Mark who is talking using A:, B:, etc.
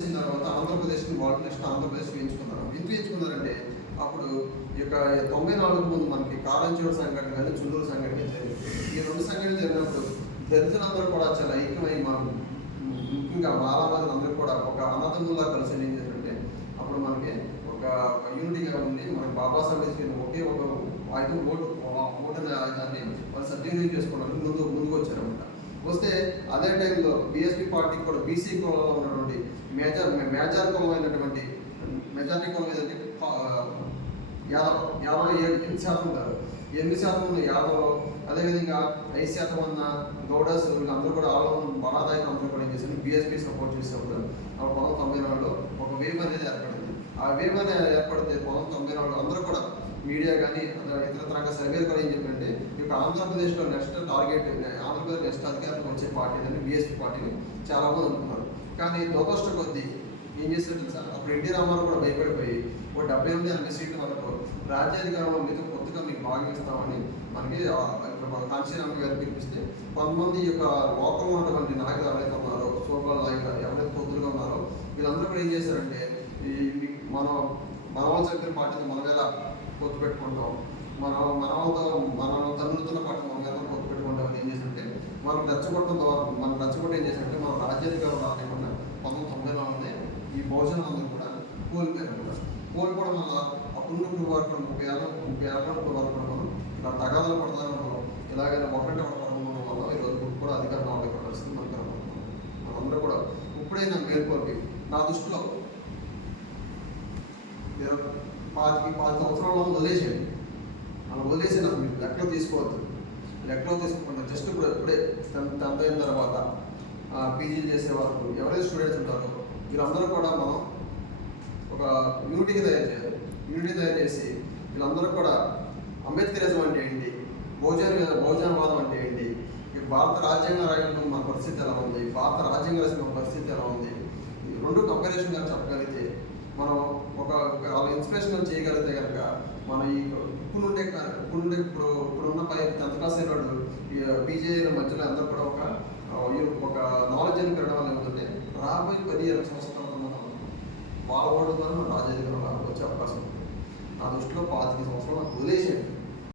A: చేసిన తర్వాత ఆంధ్రప్రదేశ్ని వాళ్ళు నెక్స్ట్ ఆంధ్రప్రదేశ్ ఎంచుకున్నారు ఎందుకు ఎంచుకున్నారంటే అప్పుడు ఈ యొక్క తొంభై నాలుగు ముందు మనకి కారంచూరు సంఘటన కానీ చుండూరు సంఘటన జరిగింది. ఈ రెండు సంఘటనలు జరిగినప్పుడు దళితులందరూ కూడా చాలా ఐక్యమై మనం ముఖ్యంగా బాలబాధలు అందరూ కూడా ఒక అన్నదమ్ముల్లా కలిసి ఏం చేశారంటే అప్పుడు మనకి ఒక యూనిటీగా ఉండి మనకి బాబాసాహెబ్ ఇచ్చిన ఒకే ఒక ఐదు ఓటు ఓటు అనే ఆయుధాన్ని వాళ్ళు సద్వినియోగం చేసుకోవడానికి ముందు ముందు వస్తే అదే టైంలో బీఎస్పీ పార్టీకి కూడా బీసీ కులంలో ఉన్నటువంటి మేజర్ మేజర్ కులం అయినటువంటి మెజారిటీ కులం ఏదంటే యాదవ్ యాభై ఏడు ఎనిమిది శాతం ఉంటారు ఎనిమిది శాతం ఉన్న యాదవ్ అదేవిధంగా ఐదు శాతం ఉన్న గౌడస్ వీళ్ళందరూ కూడా ఆలో బలాదాయక అందరూ కూడా ఏం చేశారు బీఎస్పీ సపోర్ట్ చేసినప్పుడు ఆ పొలం తొంభై నాలుగులో ఒక వేవ్ అనేది ఏర్పడింది. ఆ వేవ్ అనేది ఏర్పడితే పొలం తొంభై నాలుగు అందరూ కూడా మీడియా కానీ ఇతర సర్వేలు కూడా ఏం చెప్పారంటే ఈ ఆంధ్రప్రదేశ్లో నెక్స్ట్ టార్గెట్ ఆంధ్రప్రదేశ్ నెక్స్ట్ అధికారంలో వచ్చే పార్టీ అని బీఎస్పీ పార్టీని చాలా మంది అనుకున్నారు కానీ దురదృష్ట కొద్దీ ఏం చేశారు తెలుసా? అప్పుడు ఎన్టీ రామారావు కూడా భయపడిపోయి ఓ డెబ్బై ఎనిమిది ఎనభై సీట్ల వరకు రాజ్యాధికారంలో మీతో కొత్తగా మీకు భాగమిస్తామని మనకి ఆ కాంశీరామ గారు పిలిపిస్తే కొంతమంది యొక్క లోకంలో ఉన్నటువంటి నాయకులు ఎవరైతే ఉన్నారో సోపాల నాయకులు ఎవరైతే పొద్దులుగా ఉన్నారో వీళ్ళందరూ కూడా ఏం చేశారంటే ఈ మనం మనవాళ్ళ చెప్పిన పార్టీని మన మీద పొత్తు పెట్టుకుంటాం మన మనవాళ్ళతో మన తన్నుతున్న పార్టీ మన మీద కొత్త పెట్టుకుంటే ఏం చేస్తుంటే మనం రెచ్చగొట్టడం ద్వారా మనం రెచ్చగొట్టి ఏం చేశారంటే మనం రాజ్యాధికారం రానివ్వకుండా పంతొమ్మిది తొంభైలో నాలుగునే ఈ భోజనం అందరూ కూడా కోల్పోయారు కూడా. కోల్పోవడం వల్ల అప్పుడు వరకు ముప్పై ఏళ్ళ ముప్పై ఏళ్ళ వరకు మనం ఇలా తగాదాలు పడతాను ఇలాగైనా ఒకటి పడతాం వల్ల ఈరోజు కూడా అధికారం రావడం పరిస్థితి మనకు కనబడుతుంది. మనందరూ కూడా ఇప్పుడైనా మేల్కొల్పి నా దృష్టిలో ఇరవై పాతికి పాతి సంవత్సరాల్లో వదిలేసేయండి. మనం వదిలేసిన మీరు లెక్కలో తీసుకోవద్దు. లెక్కలో తీసుకోకుండా జస్ట్ ఇప్పుడు ఇప్పుడే టెన్త్ టెన్త్ అయిన తర్వాత పీజీ చేసే వరకు ఎవరైతే స్టూడెంట్స్ ఉంటారో వీరందరూ కూడా మనం ఒక యూనిటీకి తయారు చేయాలి. యూనిటీ తయారు చేసి వీళ్ళందరూ కూడా అంబేద్కరిజం అంటే ఏంటి? మీద భోజనవాదం అంటే ఏంటి? ఈ భారత రాజ్యాంగ రాయడం మన పరిస్థితి ఎలా ఉంది? భారత రాజ్యాంగ రాసిన మన పరిస్థితి ఎలా ఉంది? ఈ రెండు కంపారిజన్గా చెప్పగలిగితే మనం వాళ్ళ చేయగలిగితే కనుక మనం ఈ ఇప్పుడు ఇప్పుడుండే ఇప్పుడు ఇప్పుడు ఇప్పుడున్న పై టెన్త్ క్లాస్ అయిన వాళ్ళు ఈ మధ్యలో అందరూ కూడా ఒక ఒక నాలెడ్జ్ అని పెరగడం వల్ల ఏమవుతుంటే రాబోయే పది ఇరవై సంవత్సరాల తర్వాత మనం వాళ్ళ ఓటు ద్వారా మనం వచ్చే అవకాశం ఉంది నా దృష్టిలో పాతిక సంవత్సరాలు నాకు వదిలేసేయండి.